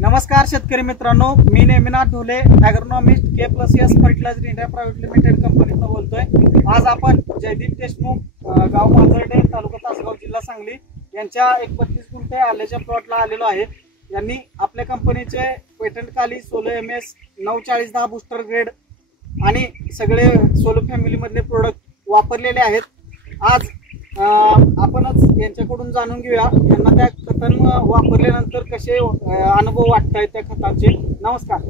नमस्कार शेतकरी मित्रांनो, मी Neminath Dhole, agronomist K+S fertilizer India private limited कंपनीतून बोलतोय। आज आपण जयदीप देशमुख, गाव मांजर्डे, तालुका तासगाव, जिल्हा सांगली यांच्या 31 गुंठे आल्याच्या प्लॉटला आलेलो आहे। यांनी आपल्या कंपनीचे पेटंट खाली सोलो MS 94010 बूस्टर ग्रेड आणि सगळे सोलो फॅमिली मधले प्रोडक्ट वापरलेले आहेत। आज आपणच यांच्याकडून जाणून घेऊया यांना त्या खतान वापरल्यानंतर कसे अनुभव वाटतायत त्या खताचे। नमस्कार,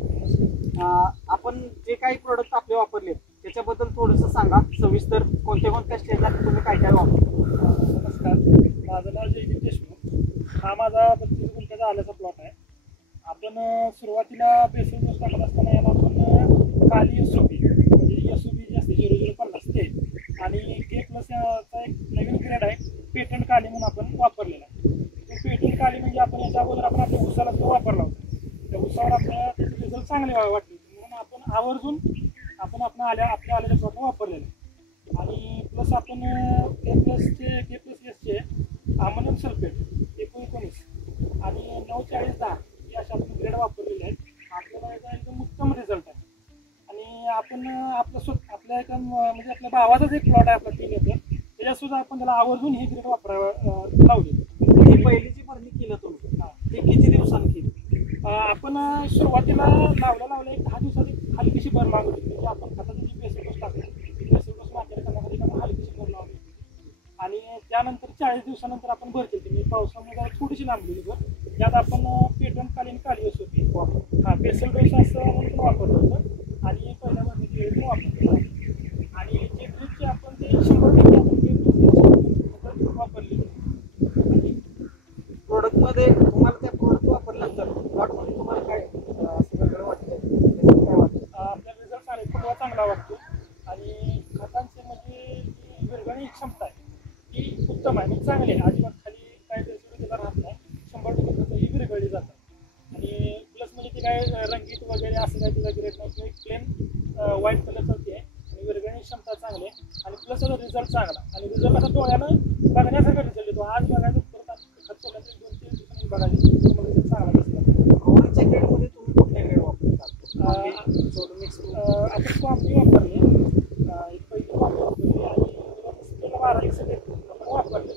आपण जे काही प्रोडक्ट आपले वापरले त्याच्याबद्दल थोडंसं सांगा सविस्तर। कोणत्या कोणत्या स्टेजला तुम्ही काय काय वापरता? नमस्कार, माझं नाव जयदीप देशमुख। हा माझा 32 गुंठ्याचा आल्याचा प्लॉट आहे। आपण सुरुवातीला बेसल डोस टाकत असताना याला आपण खाली SOP म्हणजे SOP जे असते 0050 ते आणि K+ चा एक नवीन ग्रेड आहे पेटंट काली म्हणून आपण वापरलेला आहे। तो पेटंट काली म्हणजे आपण याच्या अगोदर आपण आपल्या उसाला तो वापरला होता। त्या उसावर आपल्याला त्याचे रिझल्ट चांगले वाटले म्हणून आपण आवर्जून आपण आपल्या आल्याच्या प्लॉटला वापरलेलं आहे। आणि प्लस आपण K+S चे अमोनियम सल्फेट 19 आणि 94010 ही अशा आपण ग्रेड वापरलेले आहेत। आपल्याला याचा एकदम उत्तम रिझल्ट आहे। आणि आपण आपल्या एका म्हणजे आपल्या भावाचाच एक प्लॉट आहे आपला 3 एकर, त्याच्यासुद्धा आपण त्याला आवर्जून ही ग्रेड वापरायला लावली। ही पहिली जी भरणी केलं तुम्ही, ती किती दिवसांनी केली? आपण सुरुवातीला लावल्या एक 10 दिवसाची हलकीशी भर लावली म्हणजे आपण खताची जी बेसल डोस टाकली बेसल डोस मागच्या करण्यासाठी आपण हलकीशी भर लावली आणि त्यानंतर 40 दिवसानंतर आपण भर केली। म्हणजे पावसामुळे थोडीशी लांबलेली भर त्यात आपण पेटंट कालीन काली SOP बेसल डोस असं म्हणून वापरलं होतं आणि पहिल्या भरणीची वेळ वापरलं आणि जे ड्रिपचे आपण ते 100% वापरले। आणि प्रोडक्टमध्ये तुम्हाला त्या प्रोडक्ट वापरल्यानंतर प्लॉटमध्ये तुम्हाला काय असं वाटतं? काय वाटतं? आपल्या रिझल्ट चांगला वाटतो आणि खतांची म्हणजे जी विरघळणी क्षमता आहे ती उत्तम आहे म्हणजे चांगली आहे। अजिबात खाली काय त्याला राहत नाही, 100% खतं ही विरघळली जातात। आणि प्लस म्हणजे ते काय रंगीत वगैरे असं काय त्याचा ग्रेड नाही, एक प्लेन व्हाईट कलरचं ते आहे आणि विरघळणी क्षमता चांगली आहे आणि प्लस त्याचा रिझल्ट चांगला आणि रिझल्ट असा डोळ्यानं बघण्यासारखा रिझल्ट येतो। आज बघायचं परत खत सोडल्याचं 2-3 दिवसांनी बघायचं मग रिझल्ट चांगला दिसला। गव्हाच्या ग्रेडमध्ये तुम्ही कुठल्या ग्रेड वापरता? सोलो मिक्स आपण कॉम्बी वापरली, एक पहिली कॉम्बी वापरली आणि त्याला 12 सगळे आपण वापरले।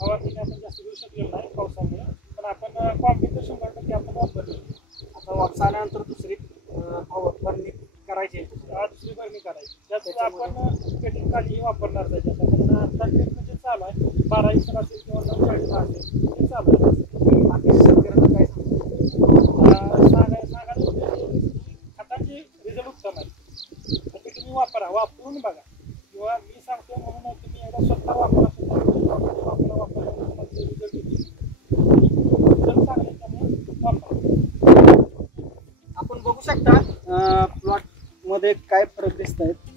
फवारणी आपण जास्त घेऊ शकलेलं नाही पावसामुळे, पण आपण कॉम्बी तर 100% आपण वापरली। आता वापरल्यानंतर दुसरी भरणी करायची, दुसरी भरणी करायची त्यात आपण पेटंट काली वापरणार त्याच्यात आपण आता म्हणजे चालू आहे 12 असेल किंवा 940 असेल ते चालू आहे। बाकी शेतकऱ्यांना काय खताची रिझल्ट उत्तम आहे ते तुम्ही वापरून बघा किंवा मी सांगतो म्हणून तुम्ही एकदा स्वतः वापरा रिझल्ट चांगले त्यामुळे वापरा। आपण बघू शकता प्लॉट मध्ये काय फरक दिसत आहेत।